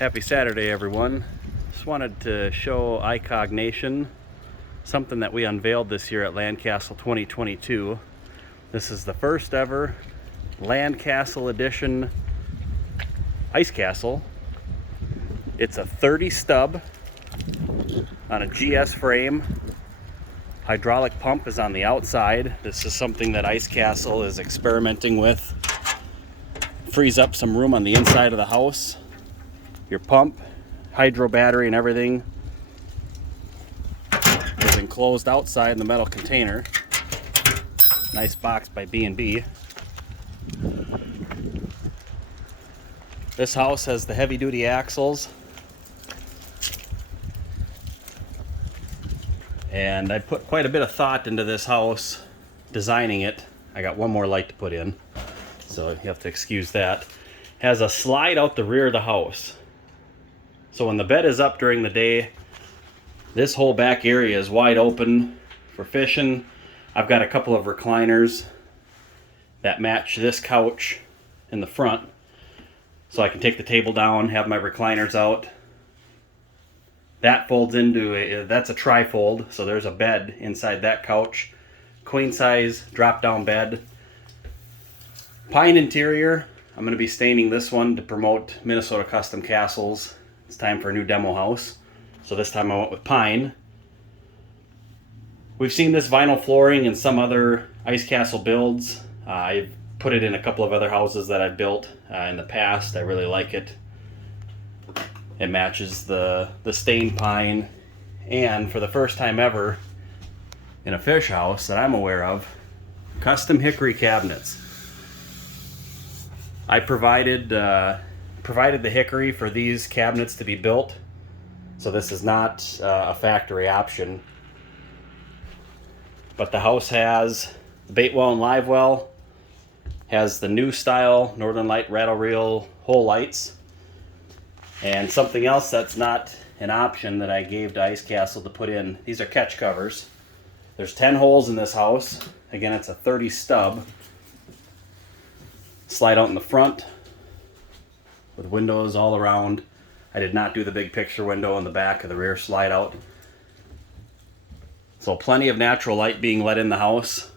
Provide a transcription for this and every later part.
Happy Saturday, everyone. Just wanted to show iCognation, something that we unveiled this year at Land Castle 2022. This is the first ever Land Castle edition ice castle. It's a 30 stub on a GS frame. Hydraulic pump is on the outside. This is something that Ice Castle is experimenting with. Frees up some room on the inside of the house. Your pump, hydro battery, and everything is enclosed outside in the metal container. Nice box by B&B. This house has the heavy-duty axles, and I put quite a bit of thought into this house, designing it. I got one more light to put in, so you have to excuse that. Has a slide out the rear of the house. So when the bed is up during the day, this whole back area is wide open for fishing. I've got a couple of recliners that match this couch in the front, so I can take the table down, have my recliners out. That folds into that's a trifold, so there's a bed inside that couch. Queen size drop down bed. Pine interior. I'm going to be staining this one to promote Minnesota custom castles. It's time for a new demo house, so this time I went with pine. We've seen this vinyl flooring in some other ice castle builds. I've put it in a couple of other houses that I've built in the past. I really like it. It matches the stained pine, and for the first time ever in a fish house that I'm aware of, custom hickory cabinets. I provided the hickory for these cabinets to be built, so this is not a factory option. But the house has the bait well and live well, has the new style Northern Light rattle reel hole lights, and something else that's not an option that I gave to Ice Castle to put in. These are catch covers. There's 10 holes in this house. Again, it's a 30 stub. Slide out in the front with windows all around. I did not do the big picture window in the back of the rear slide out. So plenty of natural light being let in the house.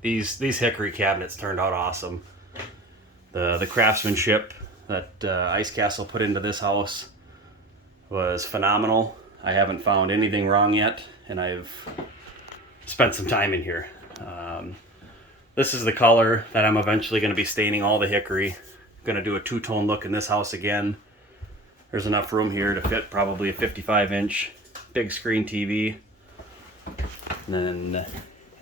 These hickory cabinets turned out awesome. The craftsmanship that Ice Castle put into this house was phenomenal. I haven't found anything wrong yet, and I've spent some time in here. This is the color that I'm eventually going to be staining all the hickory. Going to do a two-tone look in this house again. There's enough room here to fit probably a 55-inch big screen TV. And then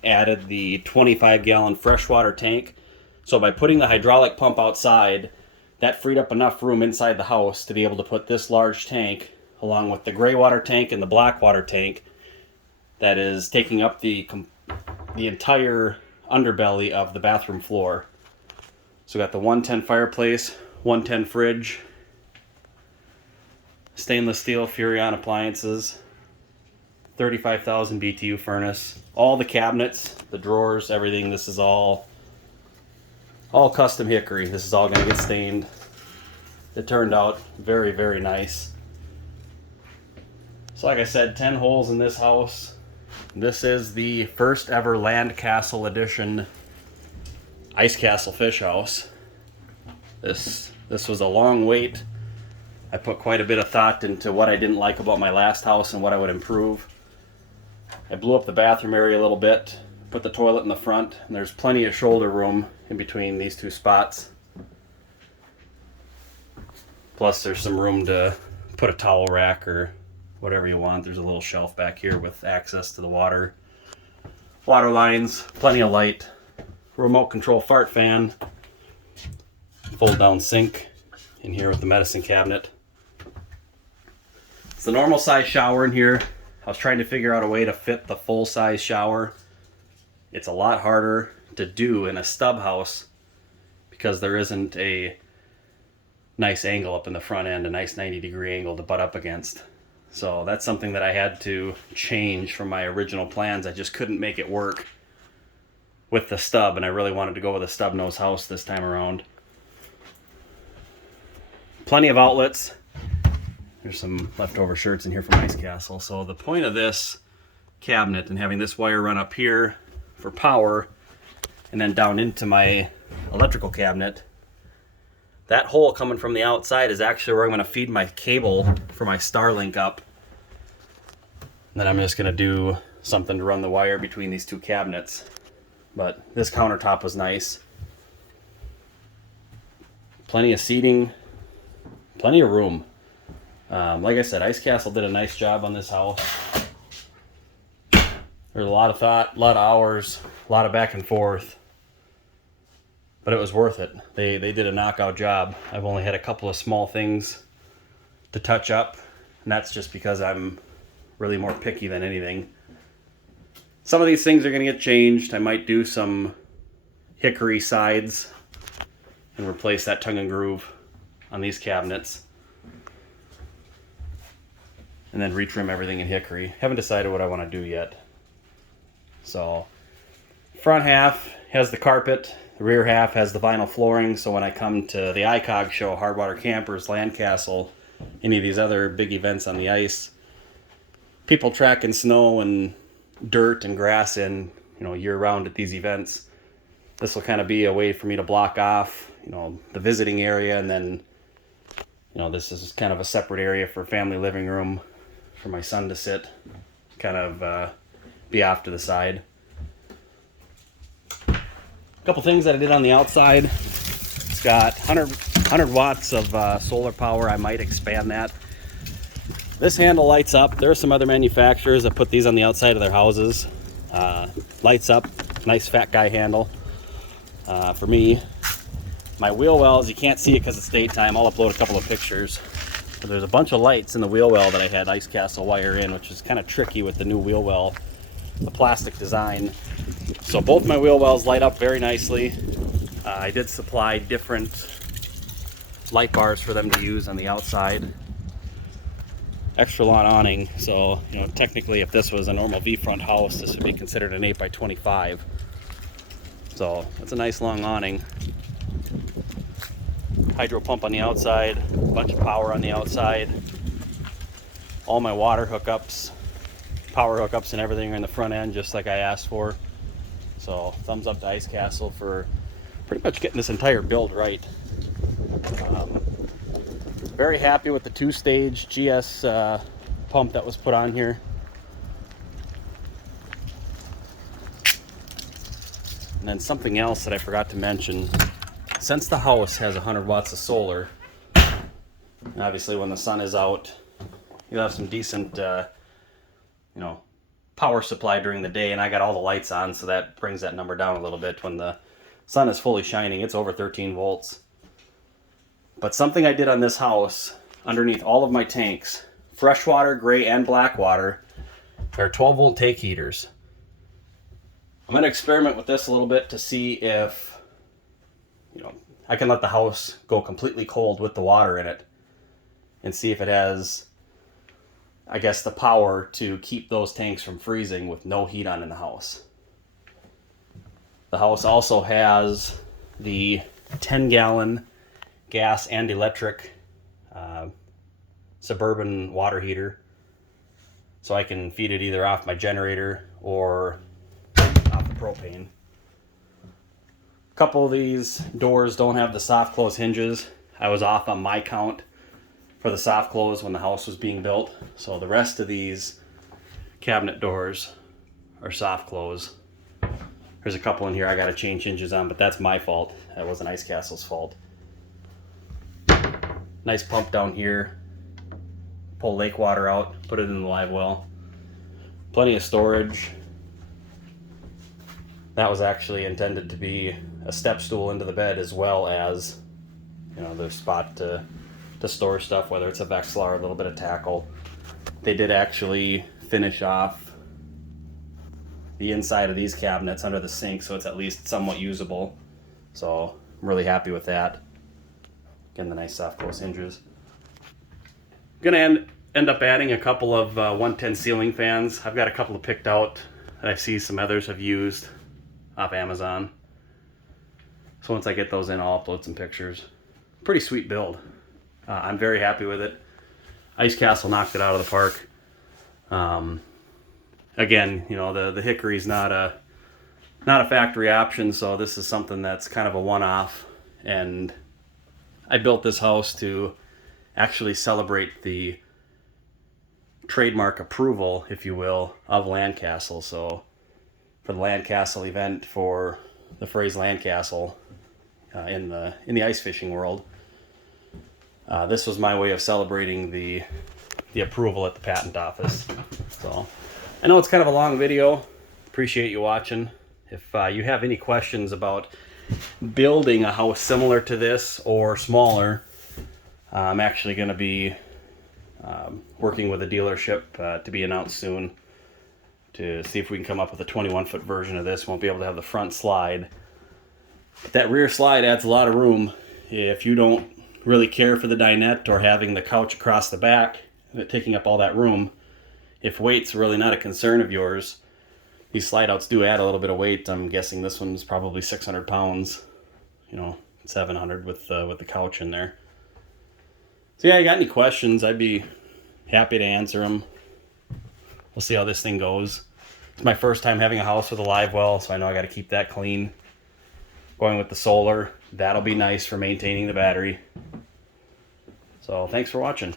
added the 25-gallon freshwater tank. So by putting the hydraulic pump outside, that freed up enough room inside the house to be able to put this large tank along with the gray water tank and the black water tank that is taking up the entire underbelly of the bathroom floor. So we got the 110 fireplace, 110 fridge, stainless steel Furrion appliances, 35,000 BTU furnace, all the cabinets, the drawers, everything. This is all custom hickory. This is all going to get stained. It turned out very, very nice. So like I said, 10 holes in this house. This is the first ever Land Castle edition Ice Castle fish house. This was a long wait. I put quite a bit of thought into what I didn't like about my last house and what I would improve. I blew up the bathroom area a little bit, put the toilet in the front, and there's plenty of shoulder room in between these two spots. Plus there's some room to put a towel rack or whatever you want. There's a little shelf back here with access to the water lines, plenty of light, remote control fart fan, fold down sink in here with the medicine cabinet. It's the normal size shower in here. I was trying to figure out a way to fit the full size shower. It's a lot harder to do in a stub house because there isn't a nice angle up in the front end, a nice 90-degree angle to butt up against. So that's something that I had to change from my original plans. I just couldn't make it work with the stub, and I really wanted to go with a stub nose house this time around. Plenty of outlets. There's some leftover shirts in here from Ice Castle. So the point of this cabinet and having this wire run up here for power and then down into my electrical cabinet, that hole coming from the outside is actually where I'm going to feed my cable for my Starlink up. And then I'm just going to do something to run the wire between these two cabinets. But this countertop was nice. Plenty of seating, plenty of room. Like I said, Ice Castle did a nice job on this house. There's a lot of thought, a lot of hours, a lot of back and forth. But it was worth it. They did a knockout job. I've only had a couple of small things to touch up, and that's just because I'm really more picky than anything. Some of these things are going to get changed. I might do some hickory sides and replace that tongue and groove on these cabinets. And then retrim everything in hickory. Haven't decided what I want to do yet. So, front half has the carpet. The rear half has the vinyl flooring. So when I come to the ICOG show, Hardwater Campers, Land Castle, any of these other big events on the ice, people tracking snow and dirt and grass in, year round at these events. This will kind of be a way for me to block off, the visiting area, and then, this is kind of a separate area for family living room for my son to sit, kind of be off to the side. A couple things that I did on the outside. It's got 100 watts of solar power. I might expand that. This handle lights up. There are some other manufacturers that put these on the outside of their houses. Lights up, nice fat guy handle. For me, my wheel wells, you can't see it because it's daytime. I'll upload a couple of pictures. But there's a bunch of lights in the wheel well that I had Ice Castle wire in, which is kind of tricky with the new wheel well, the plastic design. So both my wheel wells light up very nicely. I did supply different light bars for them to use on the outside. Extra long awning, so technically if this was a normal V-front house, this would be considered an 8x25. So it's a nice long awning. Hydro pump on the outside, a bunch of power on the outside. All my water hookups, power hookups and everything are in the front end, just like I asked for. So thumbs up to Ice Castle for pretty much getting this entire build right. Very happy with the 2-stage GS pump that was put on here. And then something else that I forgot to mention. Since the house has 100 watts of solar, and obviously when the sun is out, you'll have some decent, power supply during the day, and I got all the lights on, so that brings that number down a little bit. When the sun is fully shining, it's over 13 volts. But something I did on this house, underneath all of my tanks, freshwater, gray, and black water, there are 12 volt take heaters. I'm going to experiment with this a little bit to see if, I can let the house go completely cold with the water in it and see if it has, I guess, the power to keep those tanks from freezing with no heat on in the house. The house also has the 10-gallon gas and electric Suburban water heater, so I can feed it either off my generator or off the propane. A couple of these doors don't have the soft close hinges. I was off on my count for the soft close when the house was being built, so the rest of these cabinet doors are soft close. There's a couple in here I got to change hinges on, but that's my fault. That wasn't Ice Castle's fault. Nice pump down here. Pull lake water out, put it in the live well. Plenty of storage. That was actually intended to be a step stool into the bed, as well as, the spot to store stuff, whether it's a Vexlar or a little bit of tackle. They did actually finish off the inside of these cabinets under the sink, so it's at least somewhat usable. So I'm really happy with that. Again, the nice soft close hinges. I'm gonna end up adding a couple of 110 ceiling fans. I've got a couple of picked out that I see some others have used off Amazon. So once I get those in, I'll upload some pictures. Pretty sweet build. I'm very happy with it. Ice Castle knocked it out of the park. Again, you know, the Hickory's not a factory option, so this is something that's kind of a one-off. And I built this house to actually celebrate the trademark approval, if you will, of Land Castle. So for the Land Castle event, for the phrase Land Castle in the ice fishing world, this was my way of celebrating the approval at the patent office. So I know it's kind of a long video. Appreciate you watching. If you have any questions about building a house similar to this or smaller, I'm actually going to be working with a dealership to be announced soon to see if we can come up with a 21-foot version of this. Won't be able to have the front slide. But that rear slide adds a lot of room. If you don't really care for the dinette or having the couch across the back and it taking up all that room, if weight's really not a concern of yours, these slide outs do add a little bit of weight. I'm guessing this one's probably 600 pounds, you know, 700 with the couch in there. So yeah, you got any questions, I'd be happy to answer them. We'll see how this thing goes. It's my first time having a house with a live well, so I know I got to keep that clean. Going with the solar, that'll be nice for maintaining the battery. So thanks for watching.